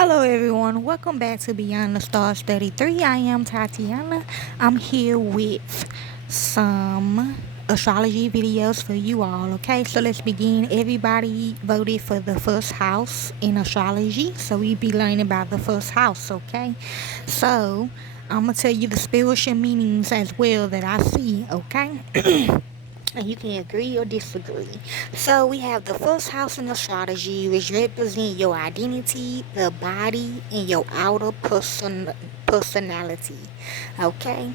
Hello everyone, welcome back to Beyond the Stars 33. I am Tatiana. I'm here with some astrology videos for you all. Okay, so let's begin. Everybody voted for the first house in astrology, so we be learning about the first house. Okay, so I'm gonna tell you the spiritual meanings as well that I see. Okay. And you can agree or disagree. So we have the first house in astrology, which represent your identity, the body, and your outer personality. Okay.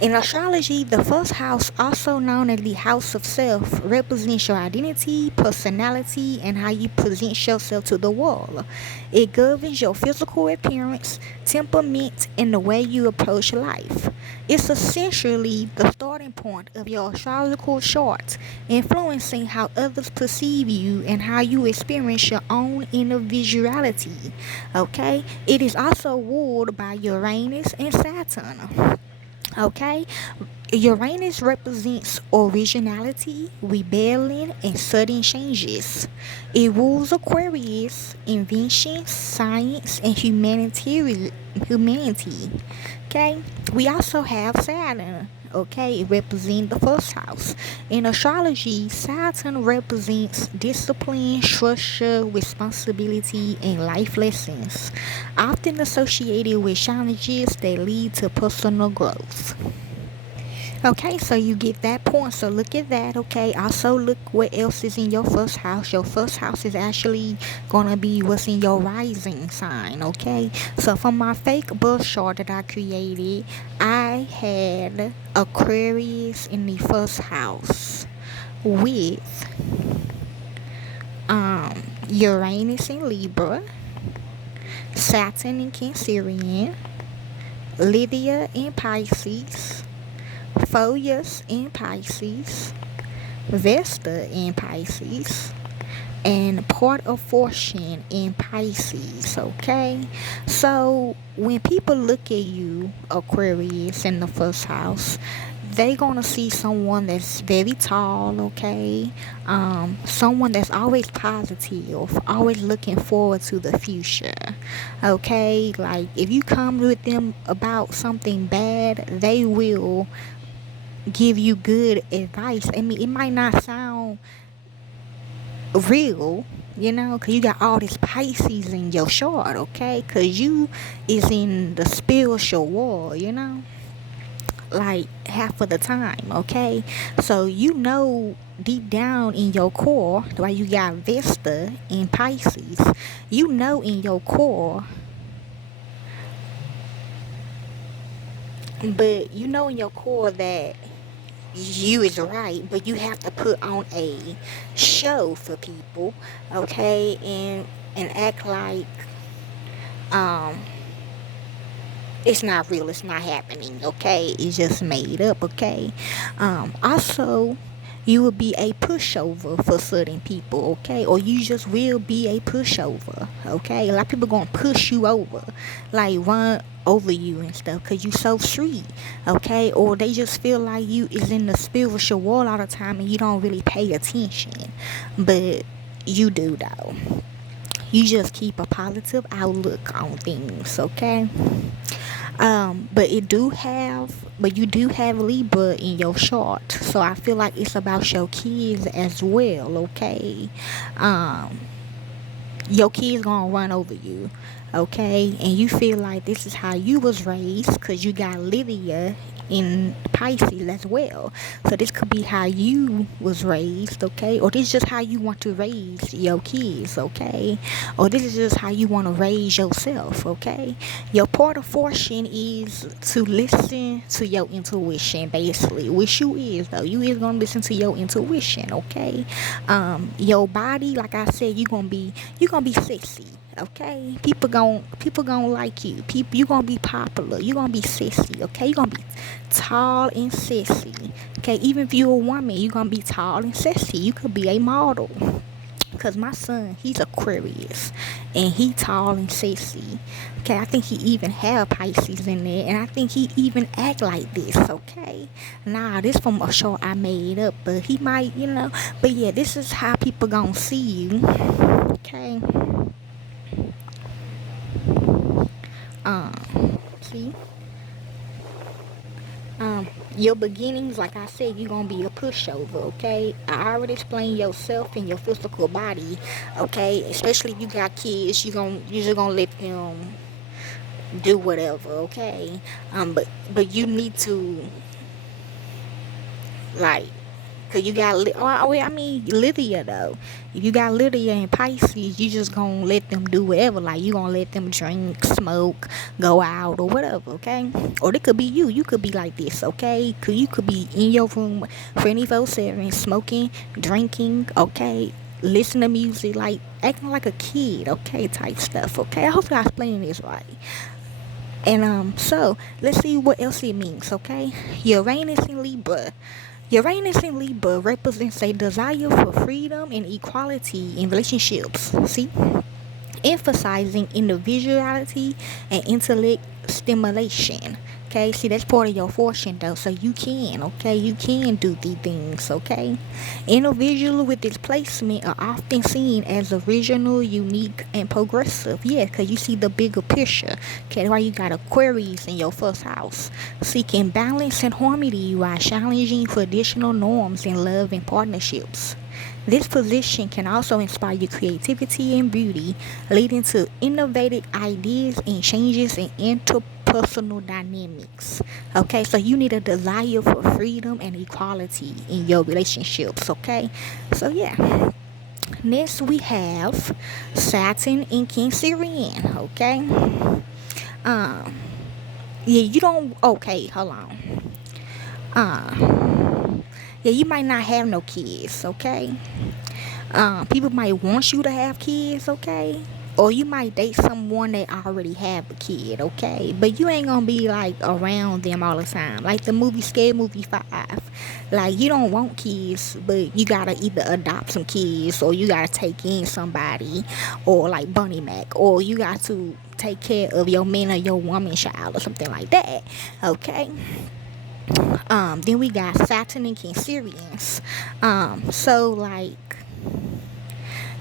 In astrology, the first house, also known as the house of self, represents your identity, personality, and how you present yourself to the world. It governs your physical appearance, temperament, and the way you approach life. It's essentially the starting point of your astrological chart, influencing how others perceive you and how you experience your own individuality. Okay? It is also ruled by Uranus and Saturn. Okay, Uranus represents originality, rebellion, and sudden changes. It rules Aquarius, invention, science, and humanity. Okay, we also have Saturn. Okay, it represents the first house. In astrology, Saturn represents discipline, structure, responsibility, and life lessons, often associated with challenges that lead to personal growth. Okay, so you get that point. So look at that. Okay, also look what else is in your first house. Your first house is actually gonna be what's in your rising sign. Okay, so from my fake birth chart that I created, I had Aquarius in the first house with Uranus in Libra, Saturn in Cancerian, Lydia in Pisces, Focus in Pisces, Vesta in Pisces, and part of Fortune in Pisces. Okay, so when people look at you, Aquarius, in the first house, they gonna see someone that's very tall. Okay, someone that's always positive, always looking forward to the future. Okay, like if you come with them about something bad, they will give you good advice. I mean, it might not sound real, because you got all this Pisces in your chart, okay? Because you is in the spiritual world, like half of the time, okay? So deep down in your core, why you got Vesta in Pisces, in your core, but in your core that you is right, but you have to put on a show for people, okay, and act like um it's not real, it's not happening, okay, it's just made up, okay. Also, you will be a pushover for certain people, okay, or you just will be a pushover, okay. A lot of people gonna push you over, like run over you and stuff, because you so sweet, okay, or they just feel like you is in the spiritual world all the time and you don't really pay attention, but you do though. You just keep a positive outlook on things, okay. But you do have Libra in your chart, so I feel like it's about your kids as well, okay. Your kids gonna run over you, okay, and you feel like this is how you was raised because you got Lydia in Pisces as well. So this could be how you was raised, okay, or this is just how you want to raise your kids, okay, or this is just how you want to raise yourself, okay. Your part of fortune is to listen to your intuition, basically, which you is though. You is gonna listen to your intuition, okay. Your body, like I said, you gonna be sexy, okay. People gonna like you. You gonna be popular. You gonna be sexy, okay. You gonna be tall and sexy, okay. Even if you're a woman, you gonna be tall and sexy. You could be a model, because my son, he's Aquarius and he tall and sexy, okay. I think he even have Pisces in there, and I think he even act like this, okay. Nah, this from a show I made up, but he might, but yeah, this is how people gonna see you, okay. See, your beginnings, like I said, you're gonna be a pushover, okay? I already explained yourself and your physical body, okay? Especially if you got kids, you just gonna let them do whatever, okay? But you need to, like, cause you got, I mean, Lydia though. If you got Lydia and Pisces, you just gonna let them do whatever. Like, you gonna let them drink, smoke, go out, or whatever, okay? Or it could be you. You could be like this, okay? Cause you could be in your room 24/7, smoking, drinking, okay? Listen to music, like acting like a kid, okay? Type stuff, okay? I hope I'm explaining this right. And so let's see what else it means, okay? Uranus in Libra. Uranus in Libra represents a desire for freedom and equality in relationships. See? Emphasizing individuality and intellect stimulation. Okay, see, that's part of your fortune though, so you can, okay, you can do these things, okay. Individuals with this placement are often seen as original, unique, and progressive. Yeah, because you see the bigger picture. Okay, that's why you got Aquarius in your first house, seeking balance and harmony while challenging traditional norms in love and partnerships. This position can also inspire your creativity and beauty, leading to innovative ideas and changes in interpersonal dynamics. Okay, so you need a desire for freedom and equality in your relationships. Okay, so yeah. Next we have Saturn in Cancerian. Okay, um, yeah, you don't. Okay, hold on. Yeah, you might not have no kids. Okay, people might want you to have kids, okay? Or you might date someone that already have a kid, okay? But you ain't gonna be like around them all the time. Like the movie Scary Movie 5. Like, you don't want kids, but you gotta either adopt some kids or you gotta take in somebody, or like Bunny Mac, or you got to take care of your man or your woman child or something like that, okay? Then we got Saturn and Cancerians. So like,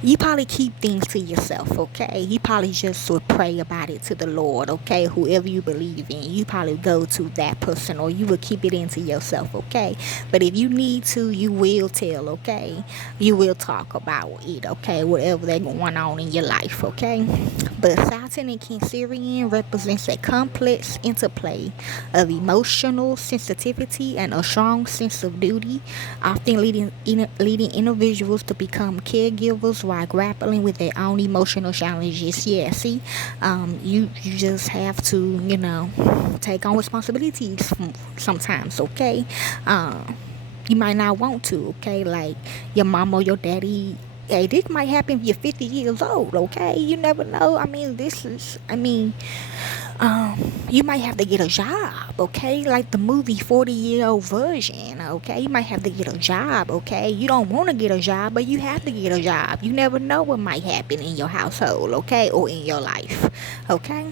you probably keep things to yourself, okay? You probably just would pray about it to the Lord, okay? Whoever you believe in, you probably go to that person, or you will keep it into yourself, okay? But if you need to, you will tell, okay? You will talk about it, okay? Whatever that's going on in your life, okay? But Saturn in Cancerian represents a complex interplay of emotional sensitivity and a strong sense of duty, often leading individuals to become caregivers while grappling with their own emotional challenges. Yeah, see, you just have to, take on responsibilities sometimes, okay? You might not want to, okay? Like your mom or your daddy. Hey, this might happen if you're 50 years old, okay? You never know. You might have to get a job, okay? Like the movie 40-Year-Old Virgin, okay? You might have to get a job, okay? You don't want to get a job, but you have to get a job. You never know what might happen in your household, okay? Or in your life, okay?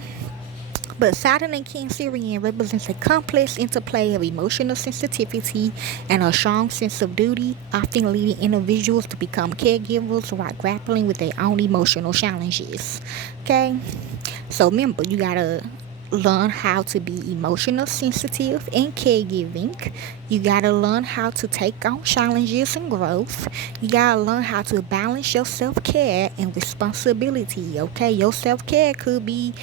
But Saturn and Cancerian represents a complex interplay of emotional sensitivity and a strong sense of duty, often leading individuals to become caregivers while grappling with their own emotional challenges. Okay? So remember, you gotta learn how to be emotional sensitive and caregiving. You gotta learn how to take on challenges and growth. You gotta learn how to balance your self-care and responsibility. Okay, your self-care could be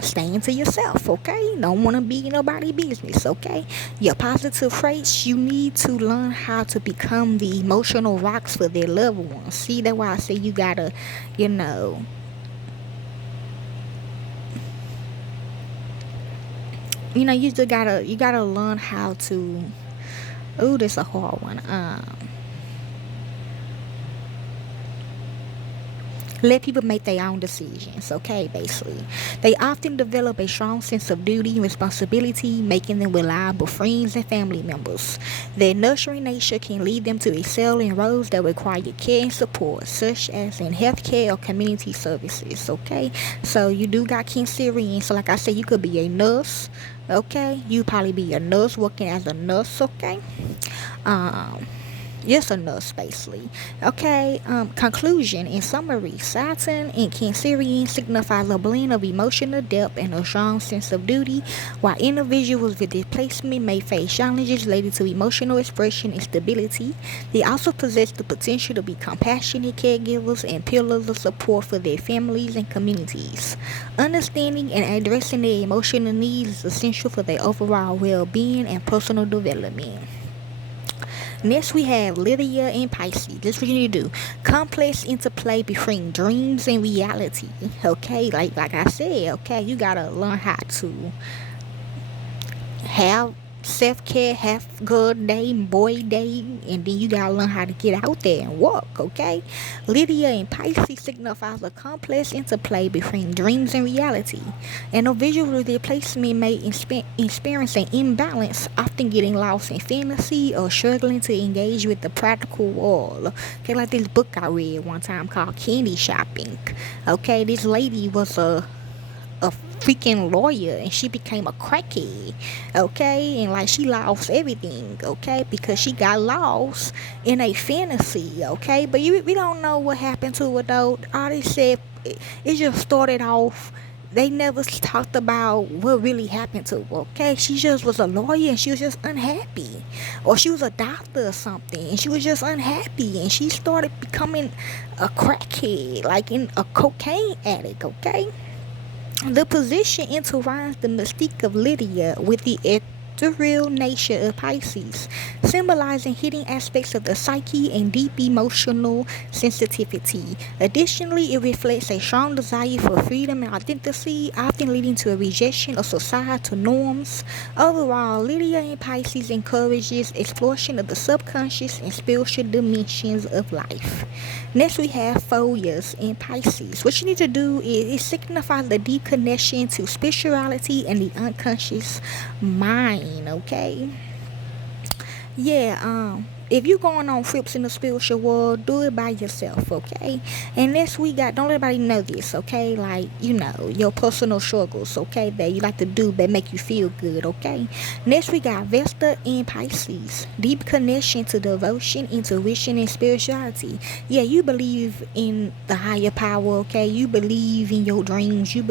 staying to yourself. Okay, don't want to be in nobody's business. Okay, your positive traits, you need to learn how to become the emotional rocks for their loved ones. See, that's why I say you gotta, you know you just gotta learn how to. Oh, this is a hard one. Let people make their own decisions, okay, basically. They often develop a strong sense of duty and responsibility, making them reliable friends and family members. Their nurturing nature can lead them to excel in roles that require care and support, such as in healthcare or community services, okay? So you do got Cancerian, so like I said, you could be a nurse, okay? You probably be a nurse working as a nurse, okay? Um, Yes or no, basically. Okay, conclusion in summary, Saturn in Cancerian signifies a blend of emotional depth and a strong sense of duty, while individuals with displacement may face challenges related to emotional expression and stability. They also possess the potential to be compassionate caregivers and pillars of support for their families and communities. Understanding and addressing their emotional needs is essential for their overall well-being and personal development. Next, we have Lydia and Pisces. This is what you need to do. Complex interplay between dreams and reality. Okay, like I said, okay, you gotta learn how to have self-care, have good day, boy day, and then you gotta learn how to get out there and work. Okay, Lydia and Pisces signifies a complex interplay between dreams and reality. An individual with their placement may experience an imbalance, often getting lost in fantasy or struggling to engage with the practical world. Okay, like this book I read one time called Candy Shopping. Okay, this lady was a freaking lawyer and she became a crackhead, okay, and like she lost everything, okay, because she got lost in a fantasy, okay, but we don't know what happened to her though. All they said, it just started off, they never talked about what really happened to her, okay. She just was a lawyer and she was just unhappy, or she was a doctor or something and she was just unhappy and she started becoming a crackhead, like in a cocaine addict, okay. The position intertwines the mystique of Lydia with the ethereal nature of Pisces, symbolizing hidden aspects of the psyche and deep emotional sensitivity. Additionally, it reflects a strong desire for freedom and authenticity, often leading to a rejection of societal norms. Overall, Lydia in Pisces encourages exploration of the subconscious and spiritual dimensions of life. Next, we have Folius in Pisces. What you need to do is it signifies the deep connection to spirituality and the unconscious mind. Okay, yeah. If you're going on trips in the spiritual world, do it by yourself, okay? And next we got, don't let anybody know this, okay? Like, your personal struggles, okay, that you like to do that make you feel good, okay? Next we got Vesta in Pisces. Deep connection to devotion, intuition, and spirituality. Yeah, you believe in the higher power, okay? You believe in your dreams. You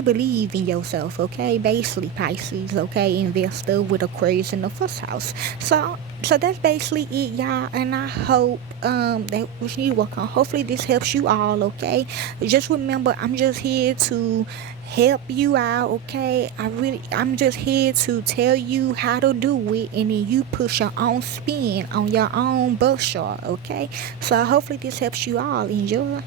believe in yourself, okay? Basically, Pisces, okay? Investor with Aquarius in the first house. So that's basically it, y'all. And I hope that what you work on. Hopefully, this helps you all, okay? Just remember, I'm just here to help you out, okay? I'm just here to tell you how to do it, and then you push your own spin on your own birth chart, okay? So hopefully, this helps you all. Enjoy.